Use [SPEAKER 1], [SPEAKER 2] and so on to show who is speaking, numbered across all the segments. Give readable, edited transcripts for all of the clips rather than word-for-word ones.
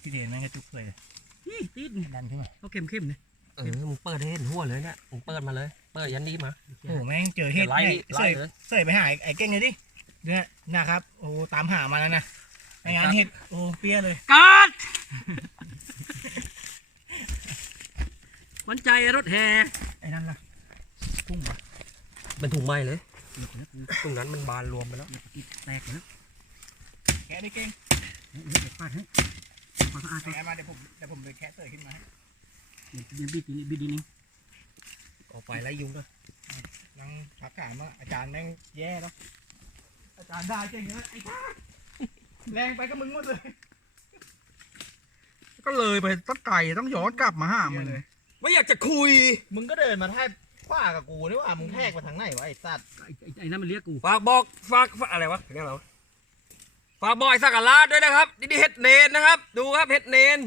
[SPEAKER 1] ที่เห็นนั่นก็จุกเลย
[SPEAKER 2] นี่ตีด
[SPEAKER 1] ดันขึ้นมา
[SPEAKER 2] เขาเข้มๆเลย
[SPEAKER 3] มึงเปิดให้เห็นหัวเลยเนี่ยมึงเปิดมาเลยเปิดยันนี้มา
[SPEAKER 1] โอ้แม่งเจอเห็ดไล่เสยไปหาไอ้เก้งเลยดิเนี่ยนะครับโอ้ตามหามาแล้วนะในงานเห็ดโอ้เปี้ยเลย
[SPEAKER 2] กัดขวัญใจรถแห่
[SPEAKER 1] ไอ้นั่นล่ะพุ่งปะ
[SPEAKER 3] เป็นถุงไม้เลยตรงนั้นมันบานรวมไปแล้ว
[SPEAKER 2] แตกแล้ว
[SPEAKER 1] แกะได้เก่ง
[SPEAKER 2] เดี๋ยวปาดให้ปาดสะอาด
[SPEAKER 1] แกะมาเดี๋ยวผมไปแกะเสยขึ้นมาให้
[SPEAKER 2] บิดนี่
[SPEAKER 3] ออกไปไล่ยุงก็
[SPEAKER 1] นั่งพักถามว่าอาจารย์แม่งแย่แล้วอาจารย์ได้เก่งเลยไอ้ท่าแรงไปก็มึงหมดเลย
[SPEAKER 4] ก็เลยไปต้องไก่ต้องย้อนกลับมาหามึงเลย
[SPEAKER 3] ไม่อยากจะคุย
[SPEAKER 1] มึงก็เดินมาแทบขว้ากับกูนี่ว่ามึงแทกมาทางไหนวะไอ้สัตว์
[SPEAKER 2] ไอ้นั่นมันเรียกกู
[SPEAKER 3] ฝากบอกฝากอะไรวะเรียกเราฝากบอกไอ้สักการะด้วยนะครับนี่เห็ดเนนนะครับดูครับเห็ดเนน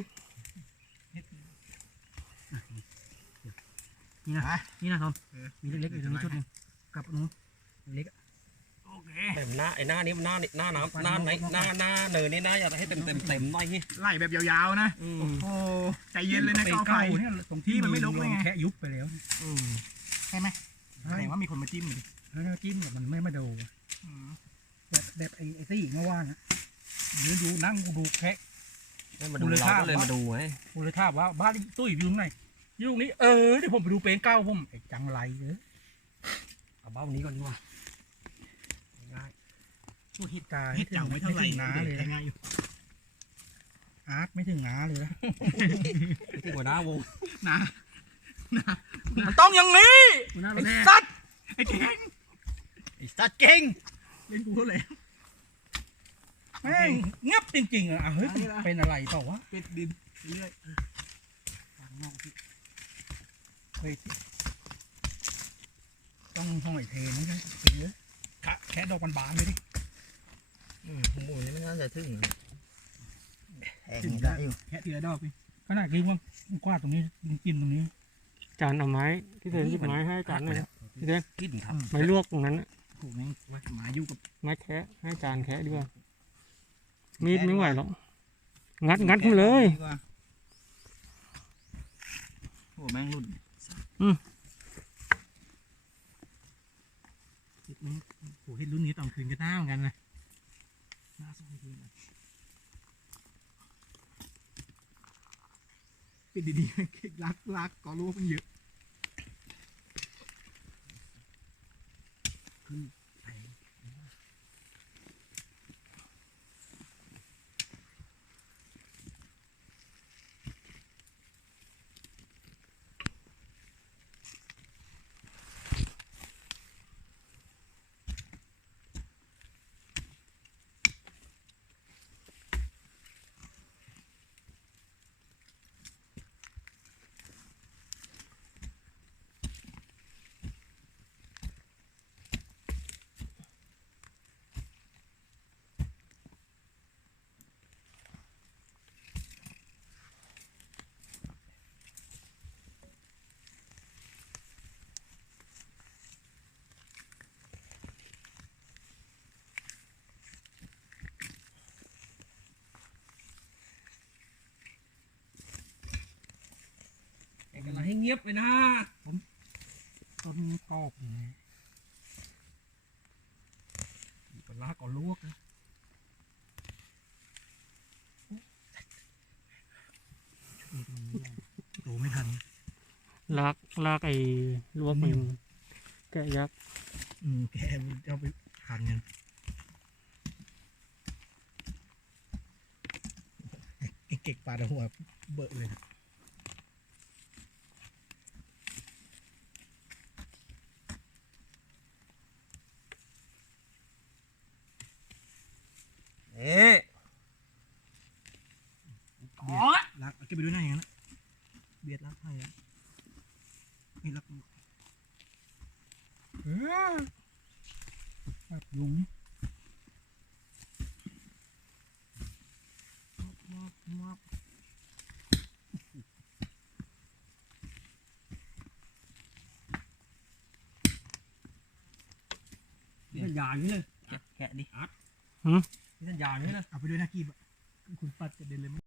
[SPEAKER 2] นี่นะทอมมีเล็กๆอยู่ตรงนี้ชุดนึงกับนู้นเล็ก
[SPEAKER 1] โอเค
[SPEAKER 3] แบบหน้าไอ้หน้านี้หน้าน้ำหน้าไหนหน้าเนินนี่นะอยากให้เต็มหน่อยนี่
[SPEAKER 4] ไล่แบบยาวๆนะโอ้โหใจเย็นเลยนะกอไฟ
[SPEAKER 2] ตรงที่มันไม่ลุกเลยไงแค่ยุบไปแล้ว
[SPEAKER 1] ใช่ไหมแสดงว่ามีคนมาจิ้มเลย
[SPEAKER 2] แล้วจิ้มมันไม่มาดูแบบไอ้ซี่เมื่อวานนะดูนั่งดูแค่
[SPEAKER 3] มาดูเราก็เลยมาดูไง
[SPEAKER 2] กูเลยถามว่าบ้านตุ้ยอยู่ตรงไหนอยู่ตรงนี้เดี๋ยวผมไปดูเป้งเก้าผมไอ้จังไร
[SPEAKER 3] เอาเบ้านี้ก่อนดีกว่า
[SPEAKER 2] ง่ายพูดฮิตกา
[SPEAKER 1] ฮิตจังไม่เท่าไหร่
[SPEAKER 2] น้าเลยง่ายอยู่อาร์ตไม่ถึงน้าเลยนะ
[SPEAKER 3] ไม่ถึงหัวหน้าวง
[SPEAKER 4] นะมันต้องอย่างนี้ไอ้สัตว์
[SPEAKER 1] ไอ้เก่งไอ้สัตว์เก่ง
[SPEAKER 2] เล่นกูเท่าไหร่แม่งเงียบจริงๆอ่ะเฮ้ยเป็นอะไรต่อวะ
[SPEAKER 1] เป็ดดินเรื่อย
[SPEAKER 2] ต้องห้อยเทนนี่ใช่เป็นเยอะแค่ดอกบานๆเลยดิ
[SPEAKER 1] หมูนี่ไม่น่าจะถึง
[SPEAKER 2] ถึงได้อยู่แค่ทีละดอกพี่ขนาดกินว่ากวาดตรงนี้กินตรงนี้
[SPEAKER 5] จานเอาไม้ที่เธอหยิบไม้ให้จานเลยพี่เด้
[SPEAKER 3] กินครับ
[SPEAKER 5] ไม้ลวกตรงนั้น
[SPEAKER 2] โอ้แม่งหมาอยู่กับ
[SPEAKER 5] ไม้แคะให้จานแคะดีกว่ามีดไม่ไหวหรอกงัดขึ้นเลย
[SPEAKER 1] โอ้แม่งรุ่น
[SPEAKER 2] โอ้เห็นรุ่นนี้ตอนคืนก็น่าเหมือนกันนะน่าสนใจเป็นดีๆรักก็รู้ว่ามันเยอะขึ้นไป
[SPEAKER 3] อะไรให้เงียบไปนะ
[SPEAKER 2] ผมต้นตอกปลาก็ลวกนะโตไม่ทัน
[SPEAKER 5] ลากไอ้ลวกมันแกะยักษ์
[SPEAKER 2] แกเอาไปทานกันเก็กปลาหัวเบิกเลยรักเก็บไปด้วยหน้าอย่างนั้นเบียดรักให้ไม่รักยุง
[SPEAKER 3] นี่สัญญาณนี่เลย
[SPEAKER 1] แกะดิ
[SPEAKER 3] นี่สัญญาณนี่เลย
[SPEAKER 2] เอาไปด้วยหน้ากีบคุณปัดจะเดินเลย